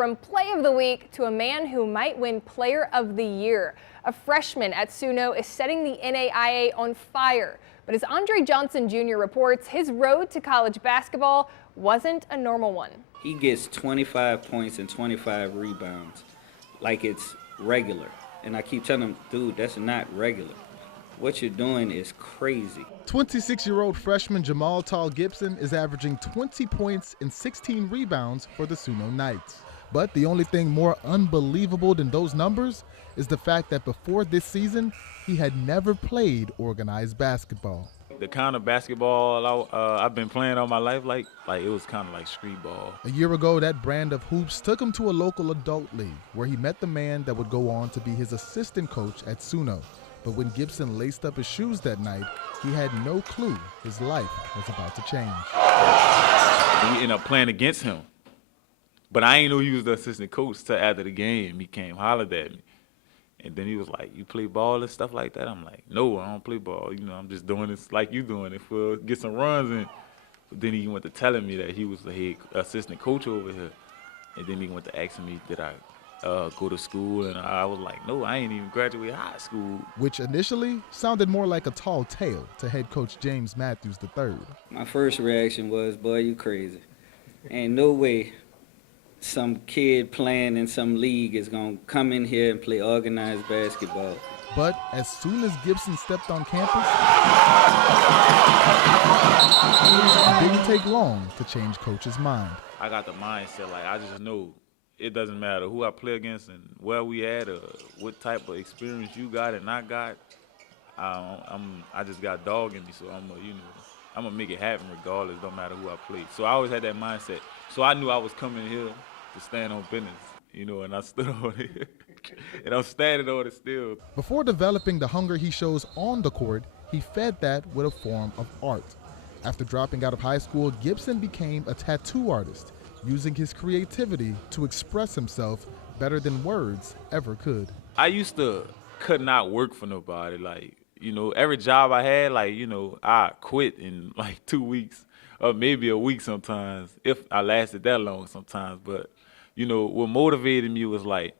From Play of the Week to a man who might win Player of the Year. A freshman at SUNO is setting the NAIA on fire. But as Andre Johnson Jr. reports, his road to college basketball wasn't a normal one. He gets 25 points and 25 rebounds like it's regular. And I keep telling him, dude, that's not regular. What you're doing is crazy. 26-year-old freshman Jamal Gibson is averaging 20 points and 16 rebounds for the SUNO Knights. But the only thing more unbelievable than those numbers is the fact that before this season, he had never played organized basketball. The kind of basketball I've been playing all my life, like it was kind of like street ball. A year ago, that brand of hoops took him to a local adult league where he met the man that would go on to be his assistant coach at SUNO. But when Gibson laced up his shoes that night, he had no clue his life was about to change. We ended up playing against him. But I ain't know he was the assistant coach till after the game. He came, hollered at me. And then he was like, "You play ball and stuff like that?" I'm like, "No, I don't play ball. You know, I'm just doing this like you doing it for get some runs." And but then he went to telling me that he was the head assistant coach over here. And then he went to asking me, did I go to school? And I was like, "No, I ain't even graduated high school." Which initially sounded more like a tall tale to head coach James Matthews III. My first reaction was, "Boy, you crazy. Ain't no way some kid playing in some league is going to come in here and play organized basketball." But as soon as Gibson stepped on campus, it didn't take long to change coach's mind. I got the mindset, like I just know it doesn't matter who I play against and where we at or what type of experience you got and I got. I just got dog in me, so I'm gonna make it happen regardless. Don't matter who I play. So I always had that mindset. So I knew I was coming here to stand on business, and I stood on it, and I'm standing on it still. Before developing the hunger he shows on the court, he fed that with a form of art. After dropping out of high school, Gibson became a tattoo artist, using his creativity to express himself better than words ever could. Could not work for nobody. Like, every job I had, I quit in like 2 weeks or maybe a week sometimes, if I lasted that long sometimes. But, what motivated me was like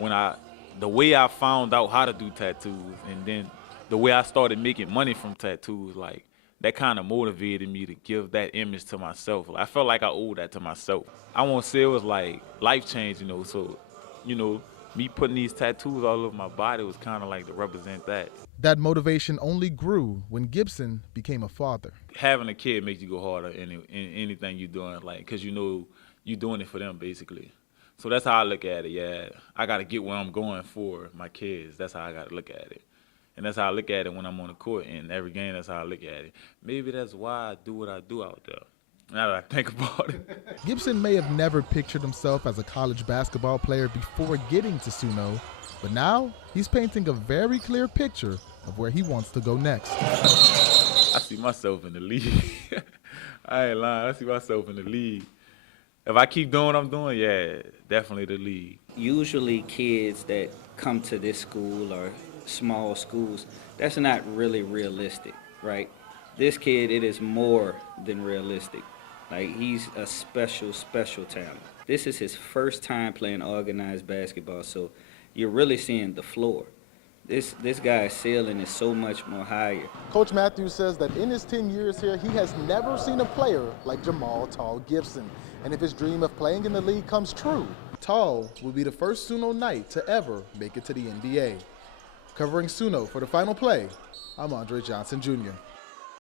the way I found out how to do tattoos and then the way I started making money from tattoos, like that kind of motivated me to give that image to myself. I felt like I owed that to myself. I won't say it was like life-changing, so, me putting these tattoos all over my body was kind of like to represent that. That motivation only grew when Gibson became a father. Having a kid makes you go harder in anything you're doing, because you're doing it for them, basically. So that's how I look at it, yeah. I got to get where I'm going for my kids. That's how I got to look at it. And that's how I look at it when I'm on the court. And every game, that's how I look at it. Maybe that's why I do what I do out there, now that I think about it. Gibson may have never pictured himself as a college basketball player before getting to SUNO, but now he's painting a very clear picture of where he wants to go next. I see myself in the league. I ain't lying. I see myself in the league. If I keep doing what I'm doing, yeah, definitely the league. Usually kids that come to this school or small schools, that's not really realistic, right? This kid, it is more than realistic. Like, he's a special talent. This is his first time playing organized basketball, so you're really seeing the floor. This guy's ceiling is so much more higher. Coach Matthews says that in his 10 years here, he has never seen a player like Jamal Gibson. And if his dream of playing in the league comes true, Tall will be the first SUNO Knight to ever make it to the NBA. Covering SUNO for the Final Play, I'm Andre Johnson Jr.